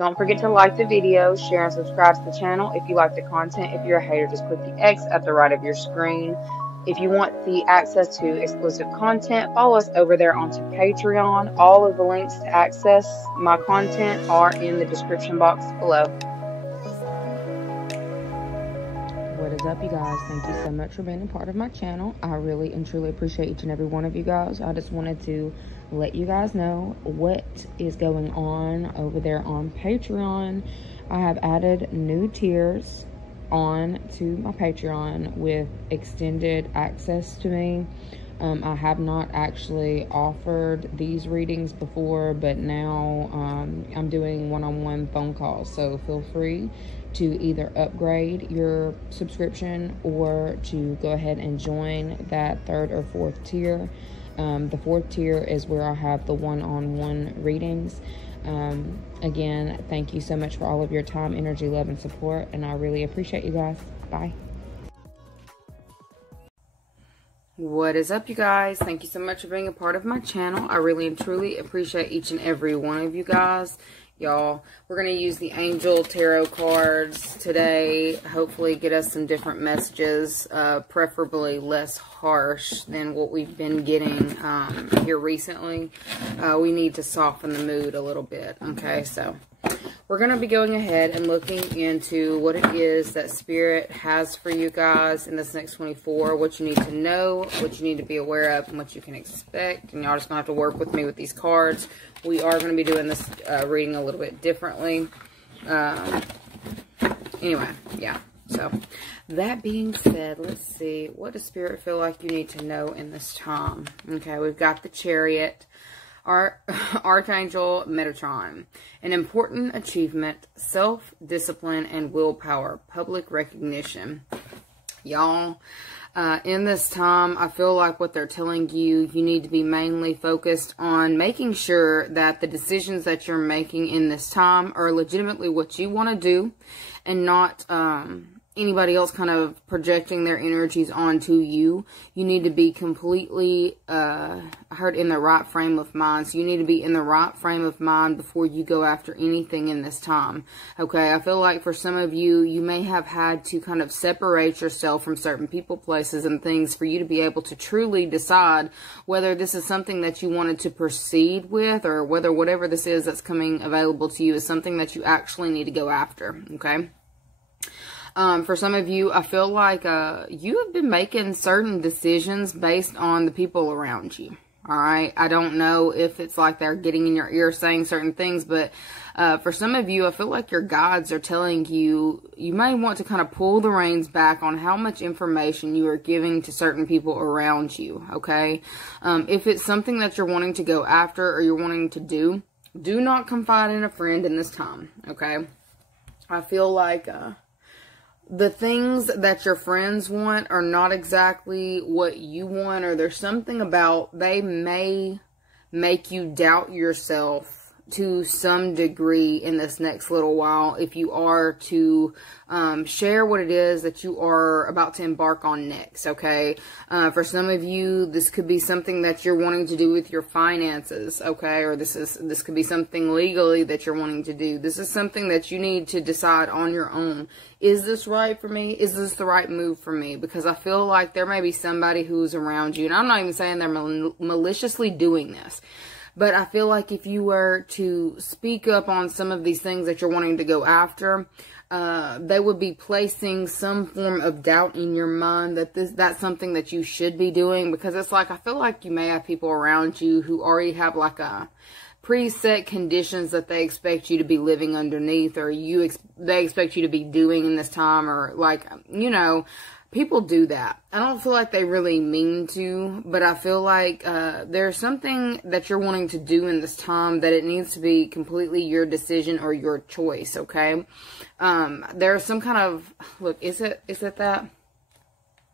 Don't forget to like the video, share and subscribe to the channel if you like the content. If you're a hater, just click the X at the right of your screen. If you want the access to exclusive content, follow us over there onto Patreon. All of the links to access my content are in the description box below. What is up, you guys? Thank you so much for being a part of my channel. I really and truly appreciate each and every one of you guys. I just wanted to let you guys know what is going on over there on Patreon. I have added new tiers on to my Patreon with extended access to me. I have not actually offered these readings before, but now I'm doing one-on-one phone calls, so feel free to either upgrade your subscription or to go ahead and join that third or fourth tier. The fourth tier is where I have the one-on-one readings. Again, thank you so much for all of your time, energy, love, and support, and I really appreciate you guys. Bye. What is up, you guys? Thank you so much for being a part of my channel. I really and truly appreciate each and every one of you guys. Y'all, we're going to use the Angel Tarot cards today. Hopefully get us some different messages, preferably less harsh than what we've been getting here recently. We need to soften the mood a little bit, okay? So we're going to be going ahead and looking into what it is that Spirit has for you guys in this next 24, what you need to know, what you need to be aware of, and what you can expect. And y'all just going to have to work with me with these cards. We are going to be doing this reading a little bit differently. Anyway, yeah. So, that being said, let's see. What does Spirit feel like you need to know in this time? Okay, we've got the Chariot. Archangel Metatron. An important achievement, self-discipline, and willpower. Public recognition. Y'all, in this time, I feel like what they're telling you, you need to be mainly focused on making sure that the decisions that you're making in this time are legitimately what you want to do and not anybody else kind of projecting their energies onto you. You need to be completely in the right frame of mind. So you need to be in the right frame of mind before you go after anything in this time. Okay, I feel like for some of you, you may have had to kind of separate yourself from certain people, places, and things for you to be able to truly decide whether this is something that you wanted to proceed with, or whether whatever this is that's coming available to you is something that you actually need to go after. Okay. For some of you, I feel like you have been making certain decisions based on the people around you. All right. I don't know if it's like they're getting in your ear saying certain things, but for some of you, I feel like your guides are telling you, you may want to kind of pull the reins back on how much information you are giving to certain people around you. Okay. If it's something that you're wanting to go after or you're wanting to do not confide in a friend in this time. Okay. I feel like, the things that your friends want are not exactly what you want, or there's something about they may make you doubt yourself to some degree in this next little while if you are to share what it is that you are about to embark on next, okay? For some of you, this could be something that you're wanting to do with your finances, okay? Or this could be something legally that you're wanting to do. This is something that you need to decide on your own. Is this right for me? Is this the right move for me? Because I feel like there may be somebody who's around you, and I'm not even saying they're maliciously doing this, but I feel like if you were to speak up on some of these things that you're wanting to go after, they would be placing some form of doubt in your mind that that's something that you should be doing. Because it's like, I feel like you may have people around you who already have like a preset conditions that they expect you to be living underneath, or they expect you to be doing in this time, or like, you know, people do that. I don't feel like they really mean to, but I feel like there's something that you're wanting to do in this time that it needs to be completely your decision or your choice, okay? There's some kind of, look, is it that?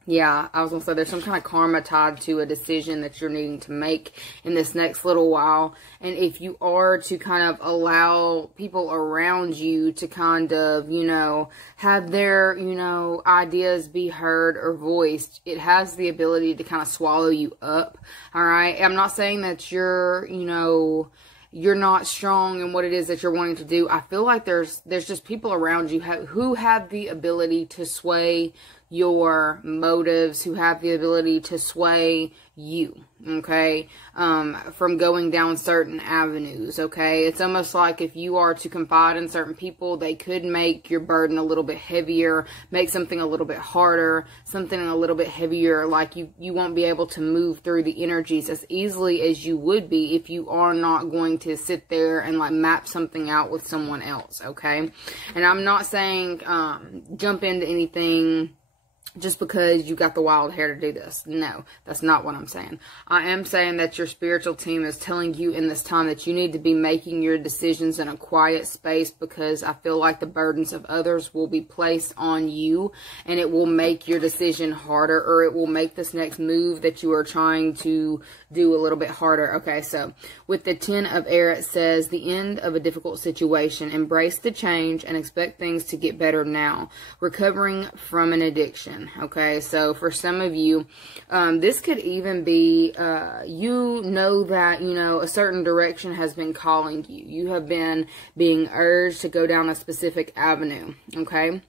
Yeah, I was going to say there's some kind of karma tied to a decision that you're needing to make in this next little while. And if you are to kind of allow people around you to kind of, you know, have their, you know, ideas be heard or voiced, it has the ability to kind of swallow you up. All right. I'm not saying that you're, you know, you're not strong in what it is that you're wanting to do. I feel like there's just people around you who have the ability to sway your motives, who have the ability to sway you, okay, from going down certain avenues, okay? It's almost like if you are to confide in certain people, they could make your burden a little bit heavier, make something a little bit harder, something a little bit heavier, like you won't be able to move through the energies as easily as you would be if you are not going to sit there and like map something out with someone else, okay? And I'm not saying jump into anything just because you got the wild hair to do this. No, that's not what I'm saying. I am saying that your spiritual team is telling you in this time that you need to be making your decisions in a quiet space, because I feel like the burdens of others will be placed on you, and it will make your decision harder, or it will make this next move that you are trying to do a little bit harder. Okay, so with the 10 of Air, it says the end of a difficult situation. Embrace the change and expect things to get better now. Recovering from an addiction. Okay, so for some of you, this could even be, you know that, you know, a certain direction has been calling you. You have been being urged to go down a specific avenue, okay?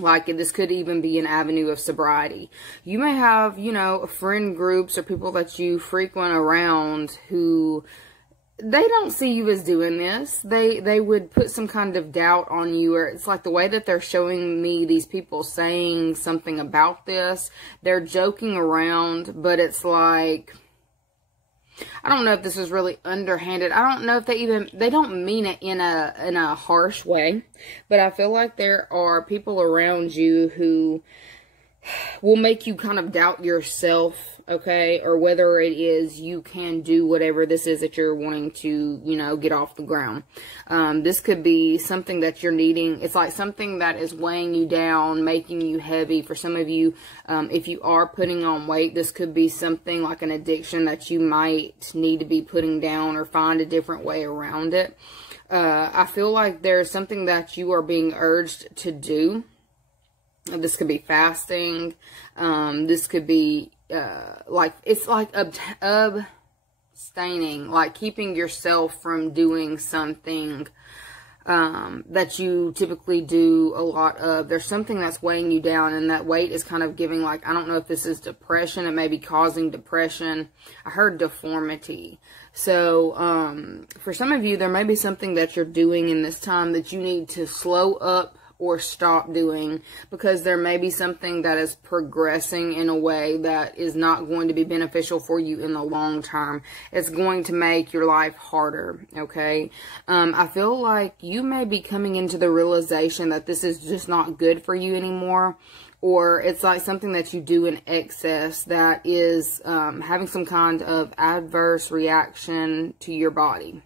Like, this could even be an avenue of sobriety. You may have, you know, friend groups or people that you frequent around who, they don't see you as doing this. They would put some kind of doubt on you, or it's like the way that they're showing me these people saying something about this. They're joking around, but it's like, I don't know if this is really underhanded. I don't know if they don't mean it in a harsh way, but I feel like there are people around you who will make you kind of doubt yourself, okay, or whether it is you can do whatever this is that you're wanting to, you know, get off the ground. This could be something that you're needing. It's like something that is weighing you down, making you heavy. For some of you, if you are putting on weight, this could be something like an addiction that you might need to be putting down, or find a different way around it. I feel like there's something that you are being urged to do. This could be fasting. This could be like, it's like abstaining, like keeping yourself from doing something that you typically do a lot of. There's something that's weighing you down, and that weight is kind of giving, like, I don't know if this is depression. It may be causing depression. I heard deformity. So for some of you, there may be something that you're doing in this time that you need to slow up or stop doing, because there may be something that is progressing in a way that is not going to be beneficial for you in the long term. It's going to make your life harder, okay? I feel like you may be coming into the realization that this is just not good for you anymore, or it's like something that you do in excess that is having some kind of adverse reaction to your body,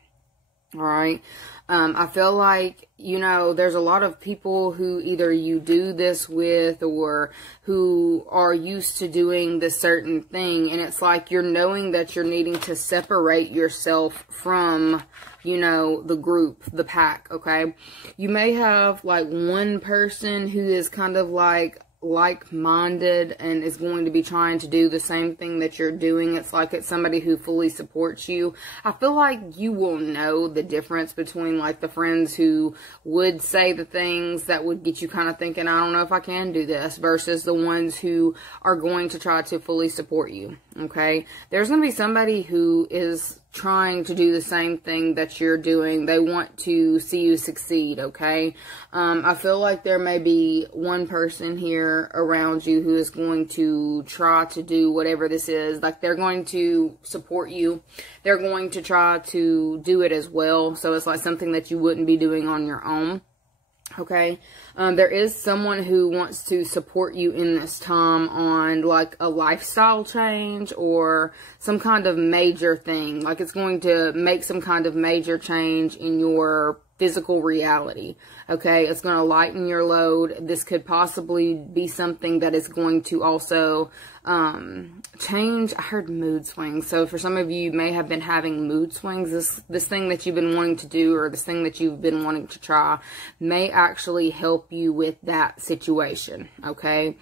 all right? I feel like, you know, there's a lot of people who either you do this with, or who are used to doing this certain thing. And it's like you're knowing that you're needing to separate yourself from, you know, the group, the pack, okay? You may have like one person who is kind of like-minded and is going to be trying to do the same thing that you're doing. It's like it's somebody who fully supports you. I feel like you will know the difference between like the friends who would say the things that would get you kind of thinking, I don't know if I can do this, versus the ones who are going to try to fully support you, okay? There's going to be somebody who is trying to do the same thing that you're doing. They want to see you succeed, okay? I feel like there may be one person here around you who is going to try to do whatever this is. Like, they're going to support you. They're going to try to do it as well. So it's like something that you wouldn't be doing on your own. Okay, there is someone who wants to support you in this time on like a lifestyle change or some kind of major thing. Like, it's going to make some kind of major change in your physical reality. Okay, it's going to lighten your load. This could possibly be something that is going to also change. I heard mood swings. So for some of you, you may have been having mood swings. This thing that you've been wanting to do, or this thing that you've been wanting to try, may actually help you with that situation. Okay.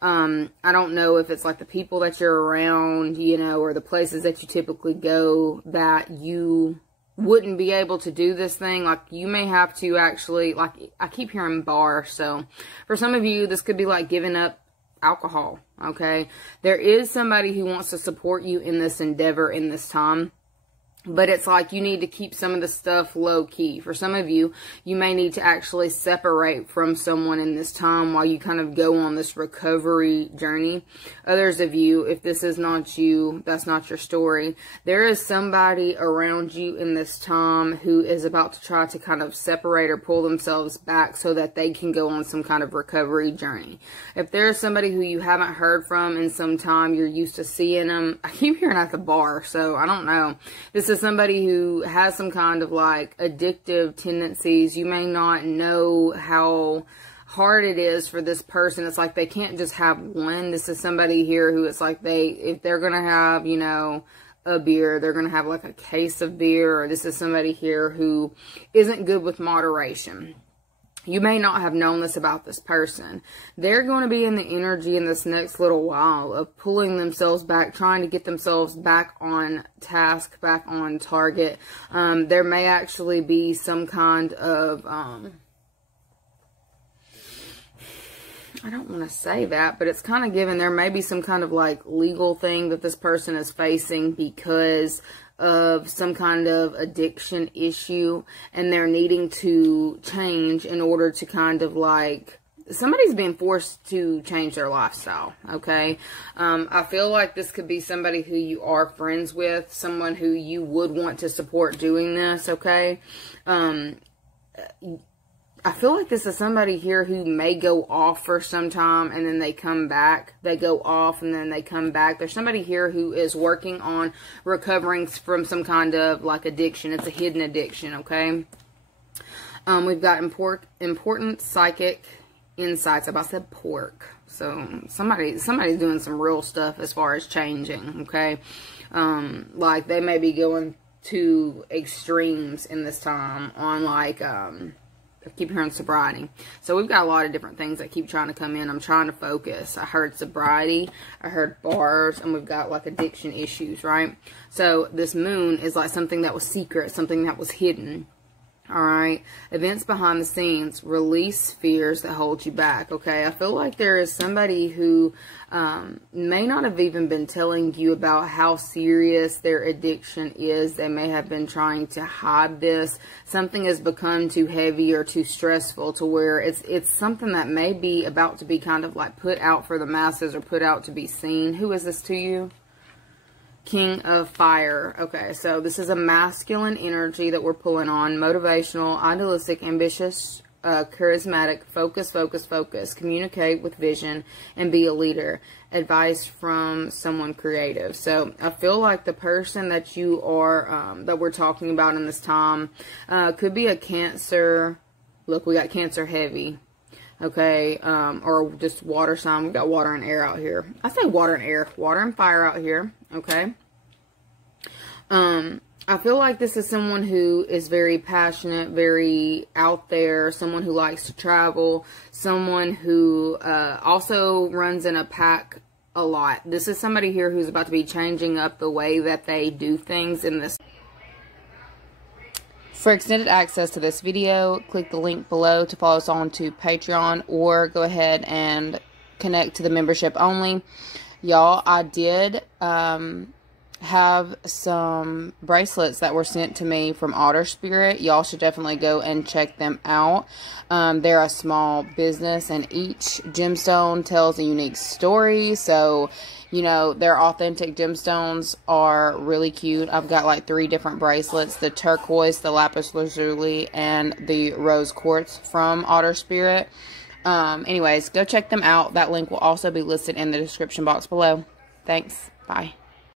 I don't know if it's like the people that you're around, you know, or the places that you typically go that you wouldn't be able to do this thing. Like, you may have to actually, like, I keep hearing bar. So for some of you, this could be like giving up alcohol. Okay. There is somebody who wants to support you in this endeavor in this time. But it's like you need to keep some of the stuff low key. For some of you, you may need to actually separate from someone in this time while you kind of go on this recovery journey. Others of you, if this is not you, that's not your story. There is somebody around you in this time who is about to try to kind of separate or pull themselves back so that they can go on some kind of recovery journey. If there's somebody who you haven't heard from in some time, you're used to seeing them. I keep hearing at the bar, so I don't know. This is somebody who has some kind of like addictive tendencies. You may not know how hard it is for this person. It's like they can't just have one. This is somebody here who it's like if they're going to have, you know, a beer, they're going to have like a case of beer. Or this is somebody here who isn't good with moderation. You may not have known this about this person. They're going to be in the energy in this next little while of pulling themselves back, trying to get themselves back on task, back on target. There may actually be some kind of, I don't want to say that, but it's kind of given there may be some kind of like legal thing that this person is facing because of some kind of addiction issue, and they're needing to change in order to kind of like, somebody's being forced to change their lifestyle, okay? I feel like this could be somebody who you are friends with, someone who you would want to support doing this, okay? I feel like this is somebody here who may go off for some time and then they come back. They go off and then they come back. There's somebody here who is working on recovering from some kind of like addiction. It's a hidden addiction, okay? We've got important psychic insights. I about said pork. So somebody's doing some real stuff as far as changing, okay? Like they may be going to extremes in this time on like, I keep hearing sobriety. So we've got a lot of different things that keep trying to come in. I'm trying to focus. I heard sobriety. I heard bars. And we've got like addiction issues, right? So this moon is like something that was secret. Something that was hidden. Alright. Events behind the scenes. Release fears that hold you back. Okay. I feel like there is somebody who may not have even been telling you about how serious their addiction is. They may have been trying to hide this. Something has become too heavy or too stressful to where it's something that may be about to be kind of like put out for the masses or put out to be seen. Who is this to you? King of Fire. Okay, so this is a masculine energy that we're pulling on. Motivational, idealistic, ambitious, charismatic, focus, communicate with vision, and be a leader. Advice from someone creative. So I feel like the person that you are, that we're talking about in this time, could be a Cancer. Look, we got Cancer heavy. Okay, or just water sign. We've got water and air out here. I say water and air. Water and fire out here. Okay. I feel like this is someone who is very passionate, very out there, someone who likes to travel, someone who also runs in a pack a lot. This is somebody here who's about to be changing up the way that they do things in this. For extended access to this video, click the link below to follow us on to Patreon, or go ahead and connect to the membership only. Y'all, I did have some bracelets that were sent to me from Otter Spirit. Y'all should definitely go and check them out. They're a small business, and each gemstone tells a unique story. So, you know, their authentic gemstones are really cute. I've got like 3 different bracelets: the turquoise, the lapis lazuli, and the rose quartz from Otter Spirit. Anyways, go check them out. That link will also be listed in the description box below. Thanks. Bye.